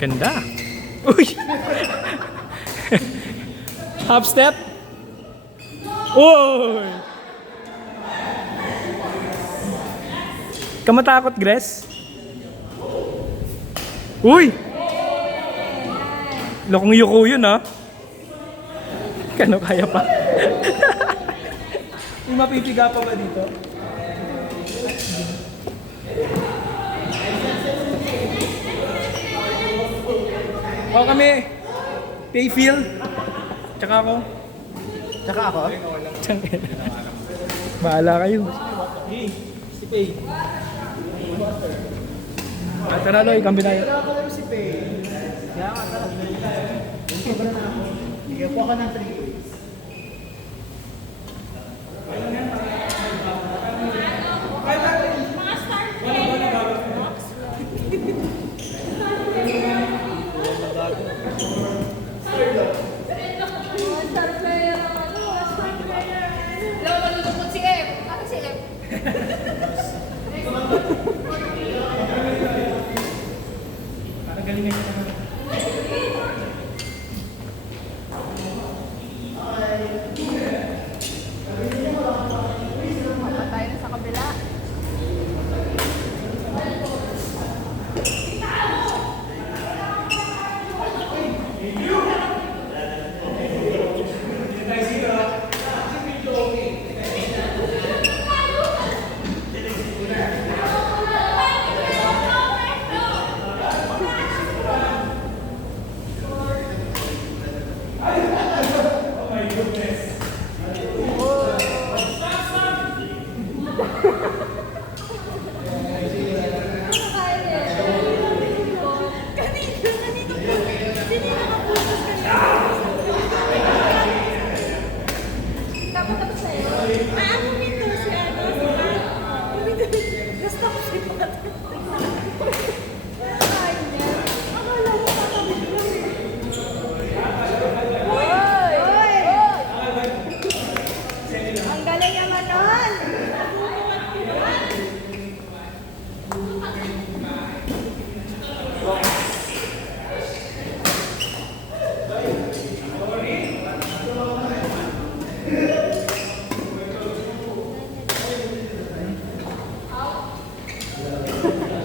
Ganda. Uy! Half step. Uy! Kamatakot, Grace? Uy! Lokong yuko yun, ha? Kano kaya pa? May mapipiga pa ba dito? O kami, Payfield. Tsaka ako. Tsaka ako? Bahala kayo. Si Pay. At tara, Loy, kambi tayo. Si Pay. Kaya nga, tara. Sobra na ako. Sige, po ako ng 3 days. Mga star player. Star player ang ano, star player. Alam mo, malulungkot si F. Bakit si F? Parang galingan niya naman. Patay na sa kabila. Tapos sa'yo. Ako nito si ano. Gusto ko si Pat. Ay, niya. Akala ko kakabit lang eh. Uy! Uy! Ang galing naman nun!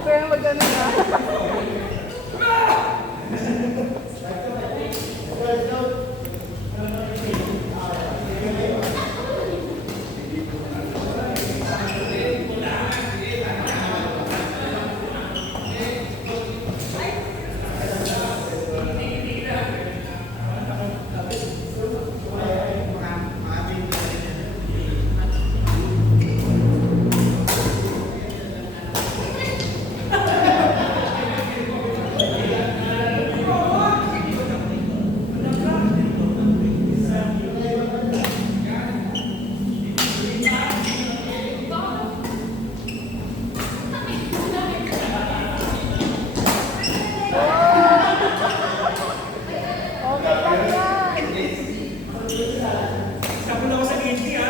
Kaya magano na. Okay lang yan. Sabon ako sa ginti, ha?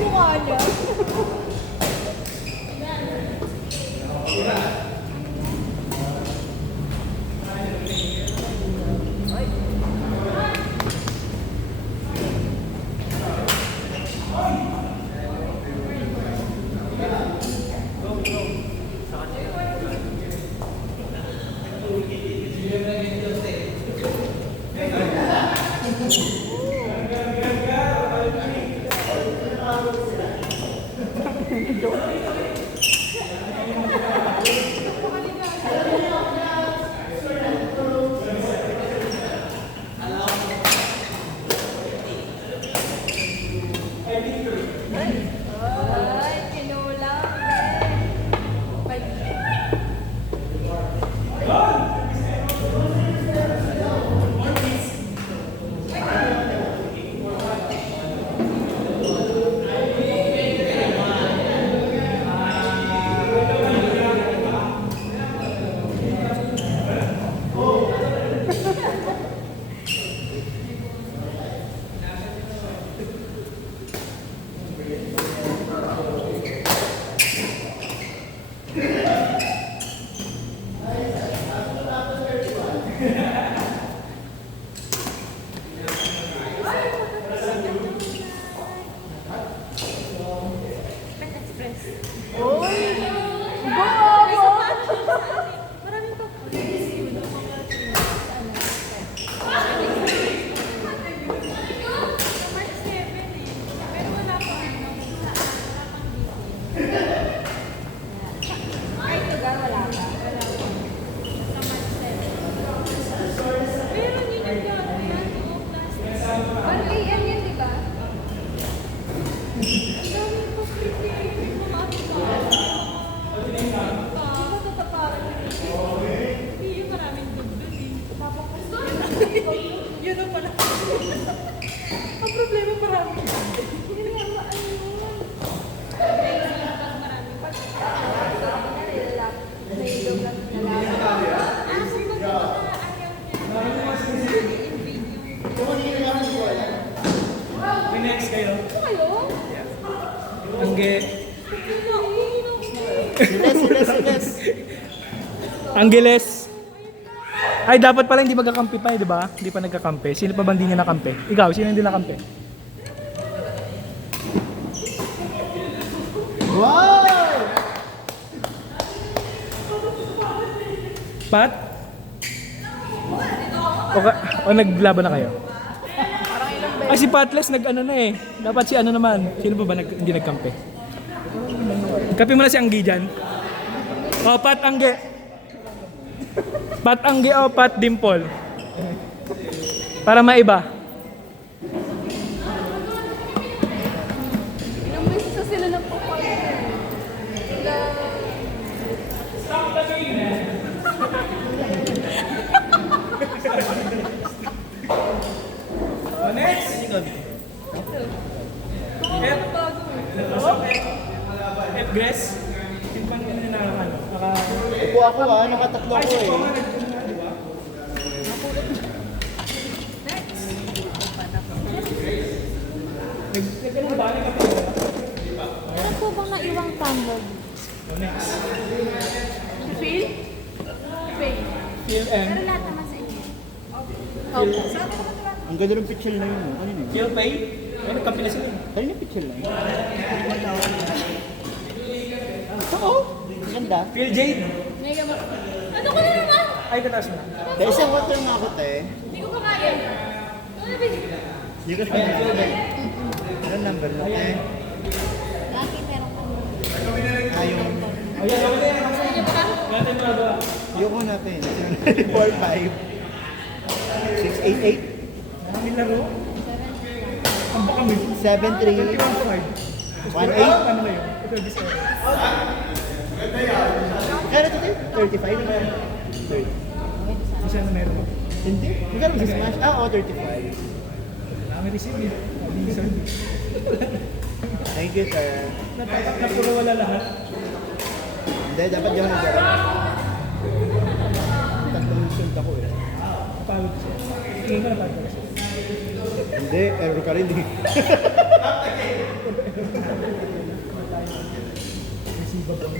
Mukha niya. Ay, kinulang. Uy! Go! Maraming pa. March 7 eh. Pero wala pa. Kahit lugar wala pa. Wala pa. Sa March 7. Meron yun yung gano'n. Parang AM yun, di ba? Ang daming pa-prepare. Mga hindi yung maraming dugdug eh. Yun ang pala. Ang problema maraming dugdug. Hindi nga ano yun. Maraming pag may ilog lang nalaman. Kung ba't ayaw niya. May next kayo. Ito kayo? Angge. Siles. Angeles. Ay, dapat pala hindi magkakampi pa eh, di ba? Hindi pa nagkakampi. Sino pa ba hindi niya nakampi? Ikaw, sino hindi nakampi? Wow! Pat? O naglaban na kayo? Ay, si Patless nag-ano na eh. Dapat si ano naman. Sino pa ba hindi nagkampi? Kapi mo na si Anggi dyan. O, Pat Angge. Pat Angge o Pat Dimple. Para maiba. Ilang beses na sila nagpapalit. Next. Grace. Sino pang ganun na ano? Upo ako nakatatlo ako eh. Nagganun ba? Nagkapit ba? Ano po bang naiwang tumbler? Next. Phil? Phil. Phil M. Pero lahat naman sa inyo. Phil. Ang ganda ng pitchel na yun. Ano yun? Phil Pay. Ay, nagkampi na sila. Kanina pitchel na yun. Oo. Ang ganda. Phil Jade. Mega ma... Ano ko na naman? Ay, kataas mo na. Kaya isang water na ako, te. Hindi ko pa kaya. Ano ba yun? Hindi ko siya. Anong number mo, te? Lagi meron ko. Ayun. Ayan, okay na yan. Sa inyo ba? Natin magawa. Ayoko natin. 4-5. 6-8-8. Maraming laro. Ang baka may 7-3. 1-8. 1-8. Ano na yun? Ito, this area. Kaya ito, te? 35 na ba? 30. Isa na meron ko. Hindi. Magkano ba sa Smash? Oo, 35. Dami receive eh. Minsan. Thank you, sir. Napuro wala lahat. Hindi, dapat di ako nagdara. Tatlong result ako eh. Napawid siya. Tingin ko napawid ka siya. Hindi, error ka rin eh. Receivable.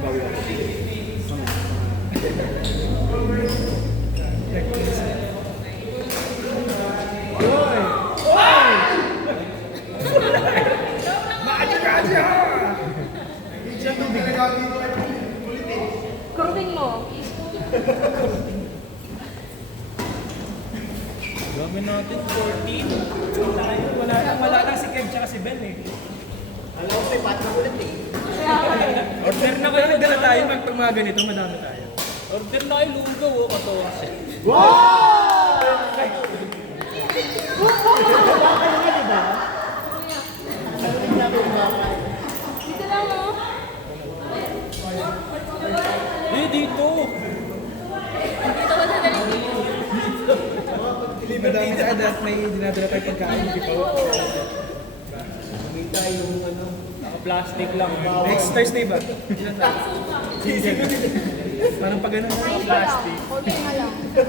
Bawi ako. Kurutin mo. Gawin natin 14. Wala na si Kev tsaka si Ben eh. Alam ko may patna ulit eh. Order na kayo, nagdala tayo pag mga ganito, madami tayo. Order na kayo lugaw oh, 14. Dito lang, oh. Dito! Dito ka sa dalig. Madami tayo dahil may dinadala tayo pagkain, di ba? May tayong ano, naka-plastic lang. Next Thursday ba? Parang pag ganun, Ayun pa lang. Order na lang. 10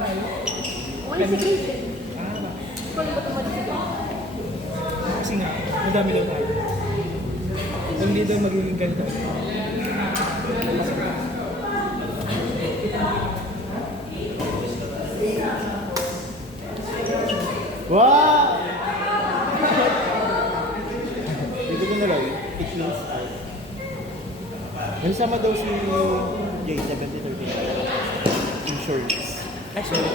tayo. Wala si Grace eh. Ikaw na ba tumali si Grace? Kasi nga, madami daw tayo. Kung hindi daw magiging ganito. Wow! Dito ko na lang, it means out. May sama daw si J7039 insurance. Actually,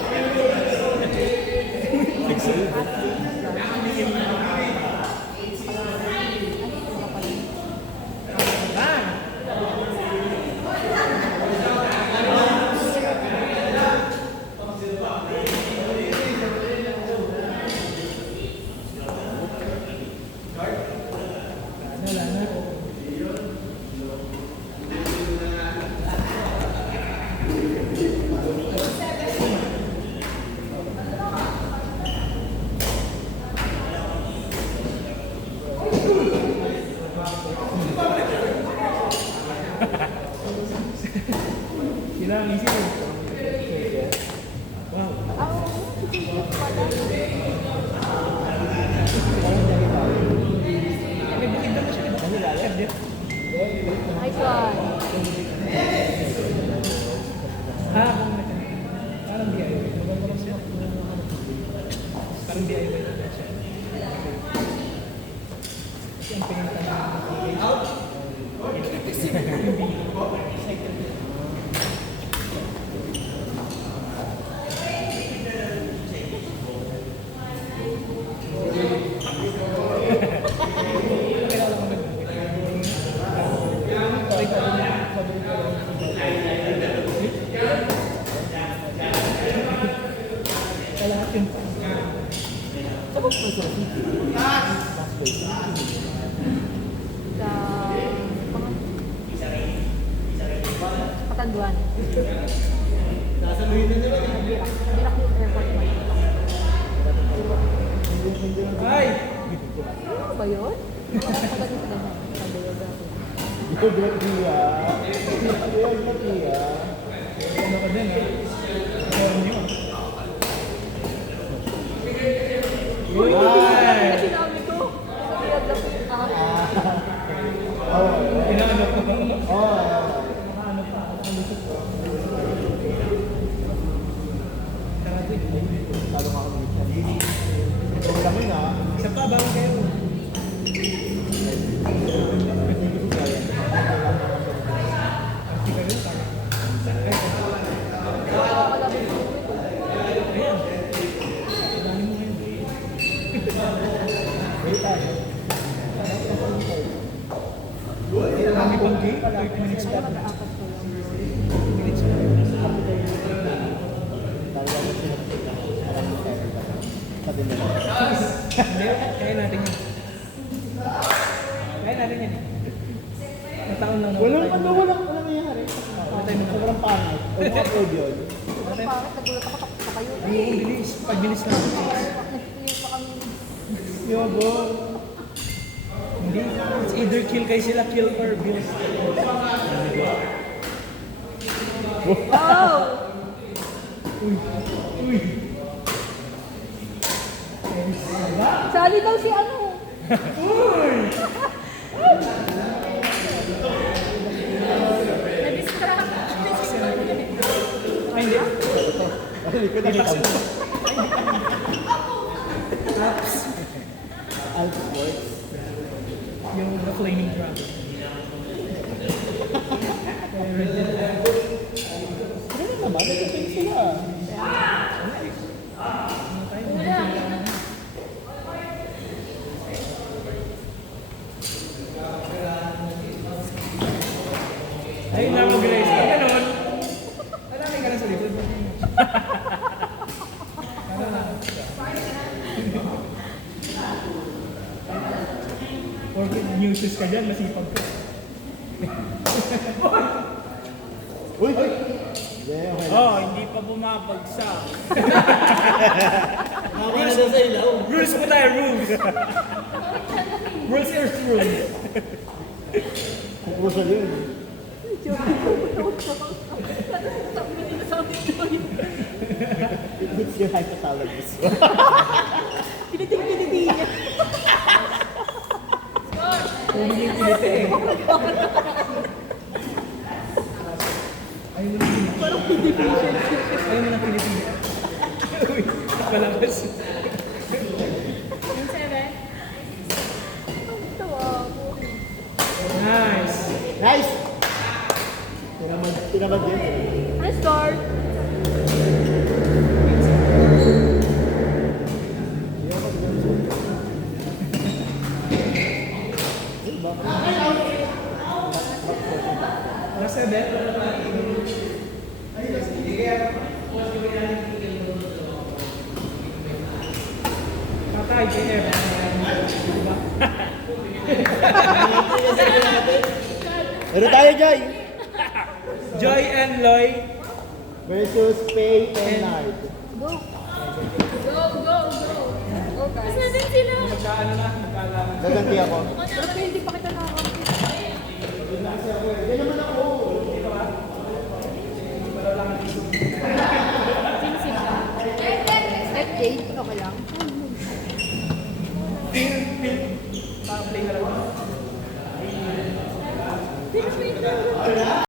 sila ang isip ko. Wow. May bukid na siya. Chef Jeff. Nice one. Parang DIY. Parang DIY na siya. Kasi ang pinunta na lahat yun pa. Sa Katanduan. Sasaluhin na nila. Birak yung airport mo. Ay! Ano ba yun? Pagdating sa ganyan. Sa biography. Geographiya. Geographiya. Ano ka din, ha? Form nyo. Ay! Sinabi ko. Sa biography. Inaanap ko ba? Talo nga ako dito. Ito kami nga. Isa pa, bago kayo. Nakakalabi ko. Ayan. Dami mo ngayon. Wait tayo. Marami pang game. 30 minutes pa. Apat ko lang. Minutes pa. Hindi, kaya natin yun. Kaya natin yan. Nataon lang. Walang nangyayari. Sobrang pangit. Huwag mo upload yun. Parang nagulat ako tapos na kayo. Ang bilis. Pag-bilis na. Nag-clear pa kami. Yobo. Hindi. It's either kill kayo sila, kill or bills. Wow! Sali daw si ano. Na-distract. Ay, hindi. Traps. Outsports. Yung the flaming trap. Ano naman? Nag-change sila. Ayun na mo, Grace. Pag ganun, alamay ka na sa likod. Porque new shoes ka dyan, masipag ka. Uy! Yeah, okay. Oh, hindi pa bumabagsak. Rules po tayo, rules. Rules is rules. Kukusal yun. It hits your hypothalamus. Pinitig-piniti niya. Hindi yung kiliti eh. Ayun na lang. Parang deficiency. Ayun na lang kiliti niya. Uy, palabas. Yung 7. Ang tawa ko. Nice. Nice! Tinamad din. Ano score? Nasa bet? Patay, JF. Pero tayo, Joy! Joy and Loy. Versus Faye and Nard. Go. Go, go, go. Go, guys. Mas natin sila. Magkaano na? Magkaalaman. Gaganti ako. Pero hindi pa kita nakakapit. Yan naman ako. Sino? Let Jade, okay lang. Feel. Parang play na lang. Pero wait lang.